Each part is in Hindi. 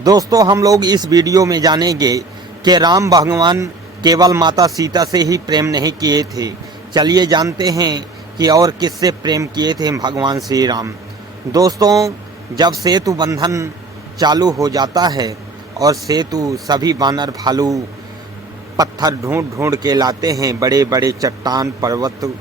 दोस्तों, हम लोग इस वीडियो में जानेंगे कि राम भगवान केवल माता सीता से ही प्रेम नहीं किए थे। चलिए जानते हैं कि और किससे प्रेम किए थे भगवान श्री राम। दोस्तों, जब सेतु बंधन चालू हो जाता है और सेतु सभी वानर भालू पत्थर ढूंढ ढूंढ के लाते हैं, बड़े बड़े चट्टान पर्वत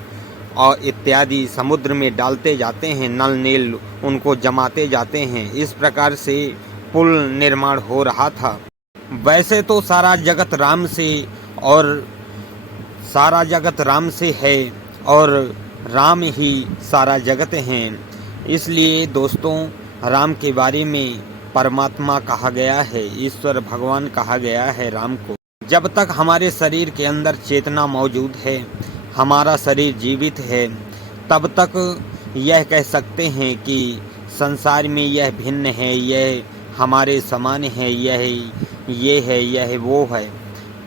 और इत्यादि समुद्र में डालते जाते हैं, नल नील उनको जमाते जाते हैं। इस प्रकार से पुल निर्माण हो रहा था। वैसे तो सारा जगत राम से है और राम ही सारा जगत हैं। इसलिए दोस्तों, राम के बारे में परमात्मा कहा गया है, ईश्वर भगवान कहा गया है राम को। जब तक हमारे शरीर के अंदर चेतना मौजूद है, हमारा शरीर जीवित है, तब तक यह कह सकते हैं कि संसार में यह भिन्न है, यह हमारे समान है, ये है, यह वो है।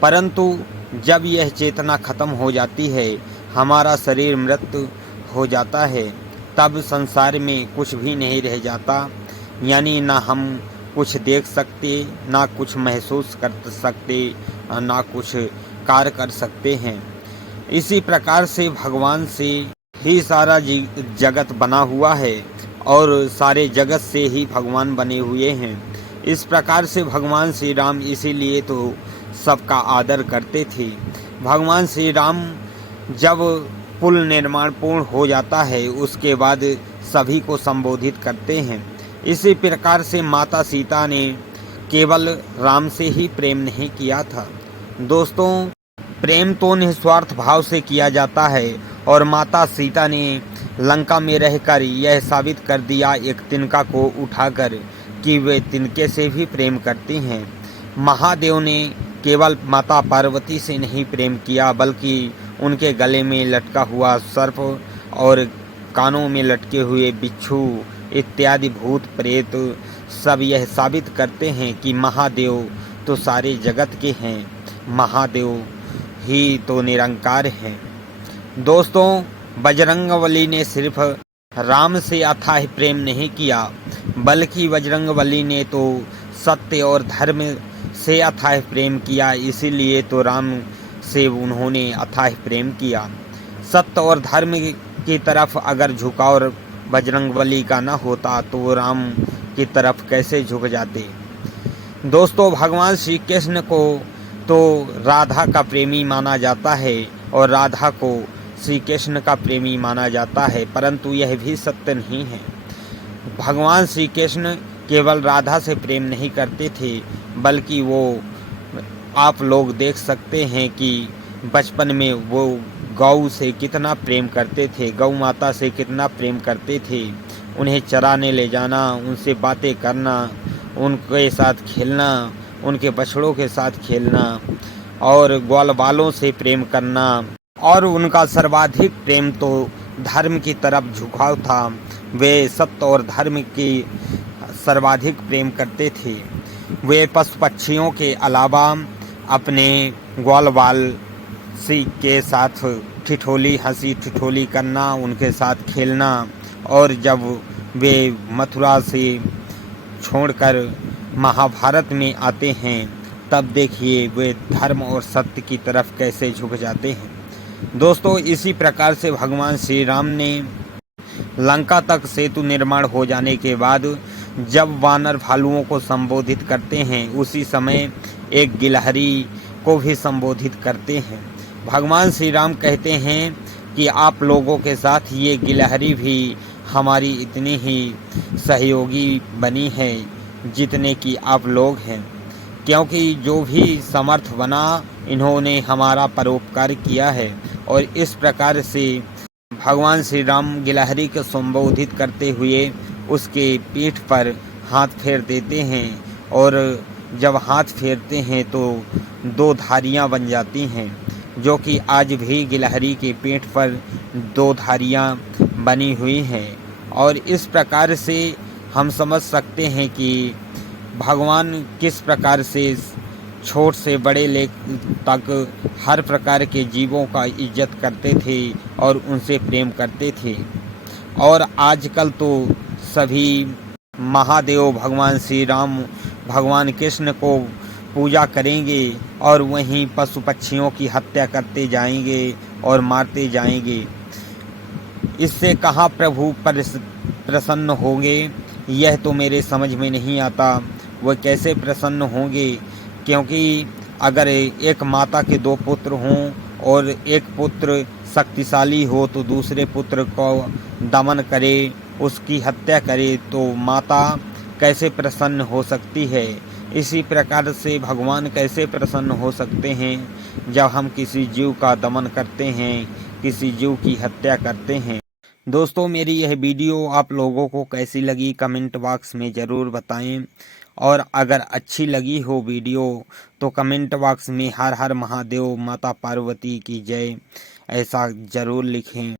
परंतु जब यह चेतना खत्म हो जाती है, हमारा शरीर मृत हो जाता है, तब संसार में कुछ भी नहीं रह जाता। यानी ना हम कुछ देख सकते, ना कुछ महसूस कर सकते, ना कुछ कार्य कर सकते हैं। इसी प्रकार से भगवान से ही सारा जगत बना हुआ है और सारे जगत से ही भगवान बने हुए हैं। इस प्रकार से भगवान श्री राम इसीलिए तो सबका आदर करते थे। भगवान श्री राम जब पुल निर्माण पूर्ण हो जाता है, उसके बाद सभी को संबोधित करते हैं। इसी प्रकार से माता सीता ने केवल राम से ही प्रेम नहीं किया था। दोस्तों, प्रेम तो निस्वार्थ भाव से किया जाता है और माता सीता ने लंका में रहकर यह साबित कर दिया एक तिनका को उठाकर कि वे तिनके से भी प्रेम करती हैं। महादेव ने केवल माता पार्वती से नहीं प्रेम किया, बल्कि उनके गले में लटका हुआ सर्प और कानों में लटके हुए बिच्छू इत्यादि भूत प्रेत सब यह साबित करते हैं कि महादेव तो सारे जगत के हैं, महादेव ही तो निरंकार हैं। दोस्तों, बजरंगबली ने सिर्फ राम से अथाह प्रेम नहीं किया, बल्कि बजरंगबली ने तो सत्य और धर्म से अथाह प्रेम किया। इसीलिए तो राम से उन्होंने अथाह प्रेम किया। सत्य और धर्म की तरफ अगर झुकाव बजरंगबली का न होता तो राम की तरफ कैसे झुक जाते। दोस्तों, भगवान श्री कृष्ण को तो राधा का प्रेमी माना जाता है और राधा को श्री कृष्ण का प्रेमी माना जाता है, परंतु यह भी सत्य नहीं है। भगवान श्री कृष्ण केवल राधा से प्रेम नहीं करते थे, बल्कि वो आप लोग देख सकते हैं कि बचपन में वो गौ से कितना प्रेम करते थे, गौ माता से कितना प्रेम करते थे। उन्हें चराने ले जाना, उनसे बातें करना, उनके साथ खेलना, उनके बछड़ों के साथ खेलना और ग्वाल बालों से प्रेम करना। और उनका सर्वाधिक प्रेम तो धर्म की तरफ झुकाव था। वे सत्य और धर्म की सर्वाधिक प्रेम करते थे। वे पशु पक्षियों के अलावा अपने ग्वाल बाल के साथ हंसी ठिठोली करना, उनके साथ खेलना। और जब वे मथुरा से छोड़कर महाभारत में आते हैं, तब देखिए वे धर्म और सत्य की तरफ कैसे झुक जाते हैं। दोस्तों, इसी प्रकार से भगवान श्री राम ने लंका तक सेतु निर्माण हो जाने के बाद जब वानर भालुओं को संबोधित करते हैं, उसी समय एक गिलहरी को भी संबोधित करते हैं। भगवान श्री राम कहते हैं कि आप लोगों के साथ ये गिलहरी भी हमारी इतनी ही सहयोगी बनी है जितने कि आप लोग हैं, क्योंकि जो भी समर्थ बना, इन्होंने हमारा परोपकार किया है। और इस प्रकार से भगवान श्री राम गिलहरी को संबोधित करते हुए उसके पीठ पर हाथ फेर देते हैं और जब हाथ फेरते हैं तो दो धारियां बन जाती हैं, जो कि आज भी गिलहरी के पीठ पर दो धारियां बनी हुई हैं। और इस प्रकार से हम समझ सकते हैं कि भगवान किस प्रकार से छोट से बड़े ले तक हर प्रकार के जीवों का इज्जत करते थे और उनसे प्रेम करते थे। और आजकल तो सभी महादेव भगवान श्री राम भगवान कृष्ण को पूजा करेंगे और वहीं पशु पक्षियों की हत्या करते जाएंगे और मारते जाएंगे। इससे कहाँ प्रभु प्रसन्न होंगे, यह तो मेरे समझ में नहीं आता। वह कैसे प्रसन्न होंगे, क्योंकि अगर एक माता के दो पुत्र हों और एक पुत्र शक्तिशाली हो तो दूसरे पुत्र को दमन करे, उसकी हत्या करे, तो माता कैसे प्रसन्न हो सकती है। इसी प्रकार से भगवान कैसे प्रसन्न हो सकते हैं जब हम किसी जीव का दमन करते हैं, किसी जीव की हत्या करते हैं। दोस्तों, मेरी यह वीडियो आप लोगों को कैसी लगी कमेंट बॉक्स में ज़रूर बताएं, और अगर अच्छी लगी हो वीडियो तो कमेंट बॉक्स में हर हर महादेव, माता पार्वती की जय ऐसा ज़रूर लिखें।